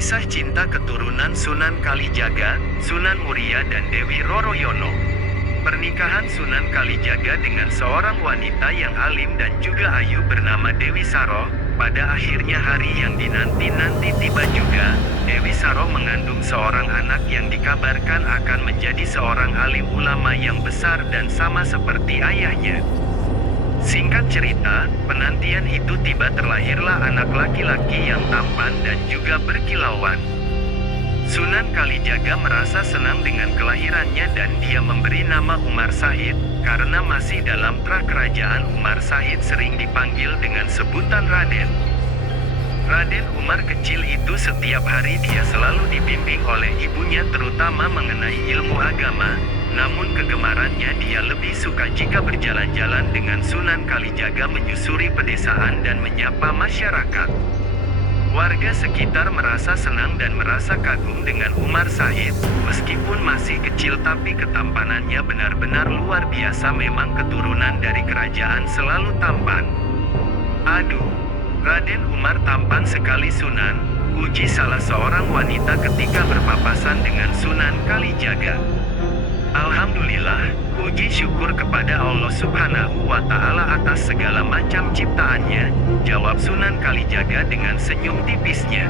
Kisah cinta keturunan Sunan Kalijaga, Sunan Muria dan Dewi Roroyono. Pernikahan Sunan Kalijaga dengan seorang wanita yang alim dan juga ayu bernama Dewi Saro. Pada akhirnya hari yang dinanti-nanti tiba juga. Dewi Saro mengandung seorang anak yang dikabarkan akan menjadi seorang alim ulama yang besar dan sama seperti ayahnya. Singkat cerita, penantian itu tiba, terlahirlah anak laki-laki yang tampan dan juga berkilauan. Sunan Kalijaga merasa senang dengan kelahirannya dan dia memberi nama Umar Said, karena masih dalam prakerajaan Umar Said sering dipanggil dengan sebutan Raden. Raden Umar kecil itu setiap hari dia selalu dibimbing oleh ibunya terutama mengenai ilmu agama. Namun kegemarannya dia lebih suka jika berjalan-jalan dengan Sunan Kalijaga menyusuri pedesaan dan menyapa masyarakat. Warga sekitar merasa senang dan merasa kagum dengan Umar Said. Meskipun masih kecil tapi ketampanannya benar-benar luar biasa, memang keturunan dari kerajaan selalu tampan. Aduh, Raden Umar tampan sekali Sunan, puji salah seorang wanita ketika berpapasan dengan Sunan Kalijaga. Alhamdulillah, puji syukur kepada Allah Subhanahu wa Ta'ala atas segala macam ciptaannya, jawab Sunan Kalijaga dengan senyum tipisnya.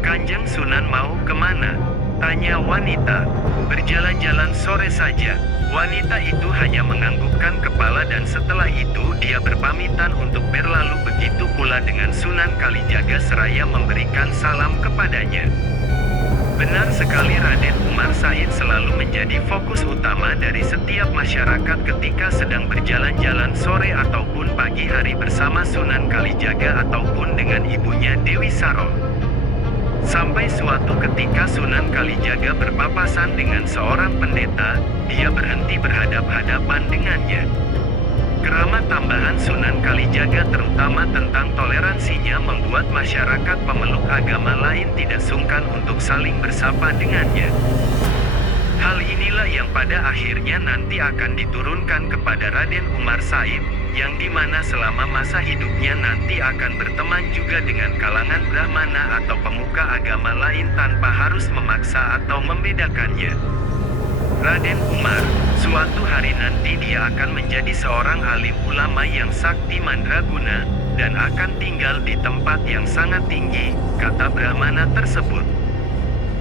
Kanjeng Sunan mau kemana? Tanya wanita. Berjalan-jalan sore saja. Wanita itu hanya menganggukkan kepala dan setelah itu dia berpamitan untuk berlalu, begitu pula dengan Sunan Kalijaga seraya memberikan salam kepadanya. Benar sekali, Raden Umar Said selalu menjadi fokus utama dari setiap masyarakat ketika sedang berjalan-jalan sore ataupun pagi hari bersama Sunan Kalijaga ataupun dengan ibunya Dewi Saro. Sampai suatu ketika Sunan Kalijaga berpapasan dengan seorang pendeta, dia berhenti berhadap-hadapan dengannya. Keramat tambahan Sunan Kalijaga terutama tentang toleransinya membuat masyarakat pemeluk agama lain tidak sungkan untuk saling bersapa dengannya. Hal inilah yang pada akhirnya nanti akan diturunkan kepada Raden Umar Said, yang dimana selama masa hidupnya nanti akan berteman juga dengan kalangan Brahmana atau pemuka agama lain tanpa harus memaksa atau membedakannya. Raden Umar, suatu hari nanti dia akan menjadi seorang alim ulama yang sakti mandraguna, dan akan tinggal di tempat yang sangat tinggi, kata Brahmana tersebut.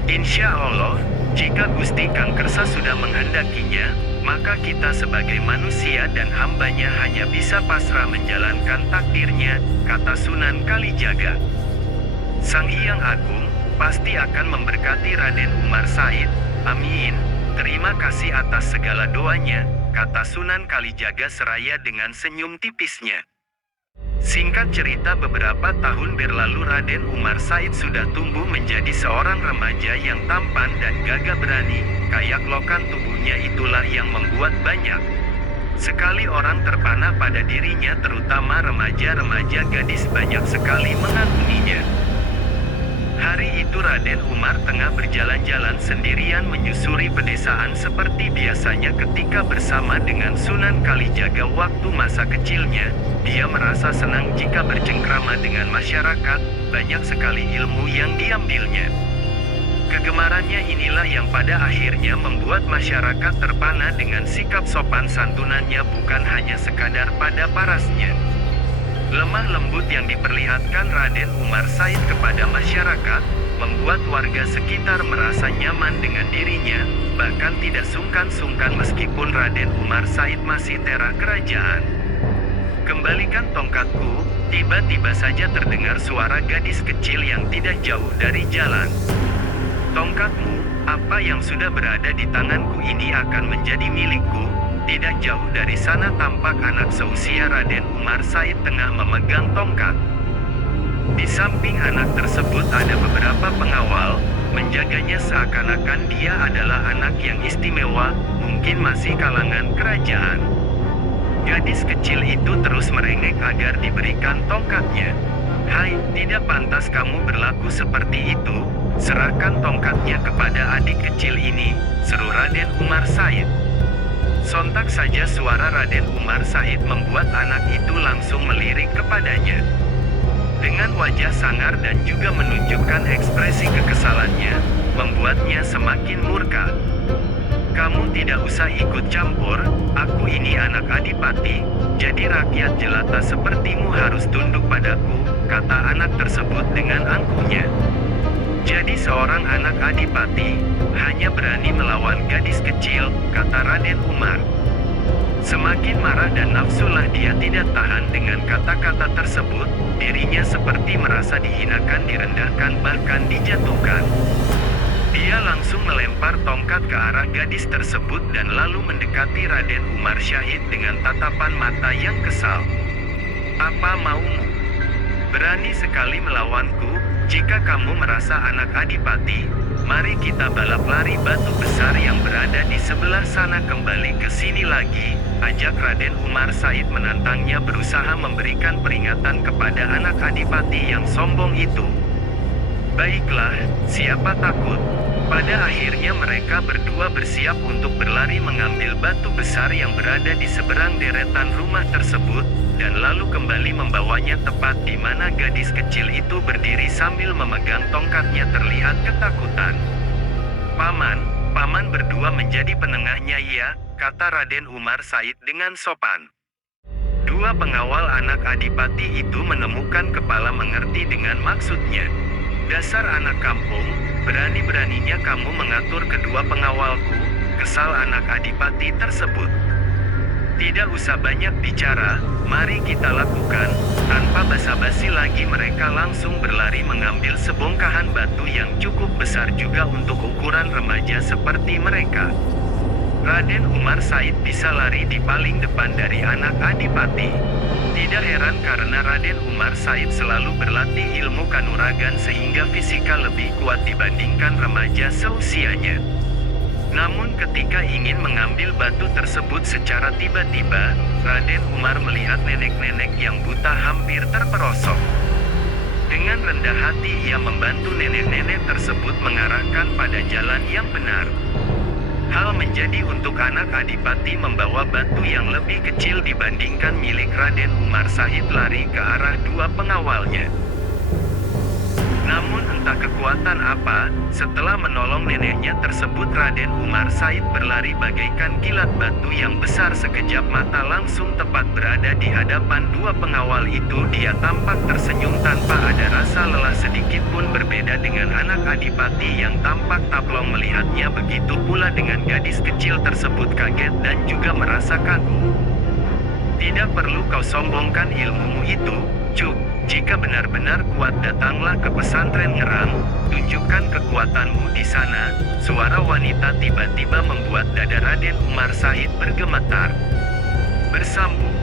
Insya Allah, jika Gusti Kang Kersa sudah menghendakinya, maka kita sebagai manusia dan hambanya hanya bisa pasrah menjalankan takdirnya, kata Sunan Kalijaga. Sang Hyang Agung pasti akan memberkati Raden Umar Said, amin. Terima kasih atas segala doanya, kata Sunan Kalijaga seraya dengan senyum tipisnya. Singkat cerita, beberapa tahun berlalu Raden Umar Said sudah tumbuh menjadi seorang remaja yang tampan dan gagah berani. Kayak lokan tubuhnya itulah yang membuat banyak sekali orang terpana pada dirinya, terutama remaja-remaja gadis banyak sekali mengaguminya. Hari itu Raden Umar tengah berjalan-jalan sendirian menyusuri pedesaan seperti biasanya ketika bersama dengan Sunan Kalijaga waktu masa kecilnya. Dia merasa senang jika bercengkrama dengan masyarakat, banyak sekali ilmu yang diambilnya. Kegemarannya inilah yang pada akhirnya membuat masyarakat terpana dengan sikap sopan santunannya, bukan hanya sekadar pada parasnya. Lemah lembut yang diperlihatkan Raden Umar Said kepada masyarakat, membuat warga sekitar merasa nyaman dengan dirinya, bahkan tidak sungkan-sungkan meskipun Raden Umar Said masih tera kerajaan. Kembalikan tongkatku, tiba-tiba saja terdengar suara gadis kecil yang tidak jauh dari jalan. Tongkatmu, apa yang sudah berada di tanganku ini akan menjadi milikku. Tidak jauh dari sana tampak anak seusia Raden Umar Said tengah memegang tongkat. Di samping anak tersebut ada beberapa pengawal, menjaganya seakan-akan dia adalah anak yang istimewa, mungkin masih kalangan kerajaan. Gadis kecil itu terus merengek agar diberikan tongkatnya. Hai, tidak pantas kamu berlaku seperti itu, serahkan tongkatnya kepada adik kecil ini, seru Raden Umar Said. Sontak saja suara Raden Umar Said membuat anak itu langsung melirik kepadanya. Dengan wajah sangar dan juga menunjukkan ekspresi kekesalannya, membuatnya semakin murka. Kamu tidak usah ikut campur, aku ini anak adipati, jadi rakyat jelata sepertimu harus tunduk padaku, kata anak tersebut dengan angkuhnya. Jadi seorang anak adipati, hanya berani melawan gadis kecil, kata Raden Umar. Semakin marah dan nafsulah dia tidak tahan dengan kata-kata tersebut, dirinya seperti merasa dihinakan, direndahkan, bahkan dijatuhkan. Dia langsung melempar tongkat ke arah gadis tersebut dan lalu mendekati Raden Umar Syahid dengan tatapan mata yang kesal. Apa maumu? Berani sekali melawanku? Jika kamu merasa anak adipati, mari kita balap lari batu besar yang berada di sebelah sana kembali ke sini lagi, ajak Raden Umar Said menantangnya, berusaha memberikan peringatan kepada anak adipati yang sombong itu. Baiklah, siapa takut? Pada akhirnya mereka berdua bersiap untuk berlari mengambil batu besar yang berada di seberang deretan rumah tersebut, dan lalu kembali membawanya tepat di mana gadis kecil itu berdiri sambil memegang tongkatnya terlihat ketakutan. Paman berdua menjadi penengahnya ya, kata Raden Umar Said dengan sopan. Dua pengawal anak adipati itu menemukan kepala mengerti dengan maksudnya. Dasar anak kampung, berani-beraninya kamu mengatur kedua pengawalku, kesal anak adipati tersebut. Tidak usah banyak bicara, mari kita lakukan. Tanpa basa-basi lagi mereka langsung berlari mengambil sebongkahan batu yang cukup besar juga untuk ukuran remaja seperti mereka. Raden Umar Said bisa lari di paling depan dari anak adipati. Tidak heran karena Raden Umar Said selalu berlatih ilmu kanuragan sehingga fisika lebih kuat dibandingkan remaja seusianya. Namun ketika ingin mengambil batu tersebut secara tiba-tiba, Raden Umar melihat nenek-nenek yang buta hampir terperosok. Dengan rendah hati ia membantu nenek-nenek tersebut mengarahkan pada jalan yang benar. Hal menjadi untuk anak adipati membawa batu yang lebih kecil dibandingkan milik Raden Umar Said lari ke arah dua pengawalnya. Namun entah kekuatan apa, setelah menolong neneknya tersebut Raden Umar Said berlari bagaikan kilat, batu yang besar sekejap mata langsung tepat berada di hadapan dua pengawal itu. Dia tampak tersenyum tanpa ada rasa lelah sedikit pun, berbeda dengan anak adipati yang tampak taplong melihatnya. Begitu pula dengan gadis kecil tersebut kaget dan juga merasa kagum. Tidak perlu kau sombongkan ilmumu itu, Cuk. Jika benar-benar kuat datanglah ke pesantren Ngerang, tunjukkan kekuatanmu di sana. Suara wanita tiba-tiba membuat dada Raden Umar Said bergemetar. Bersambung.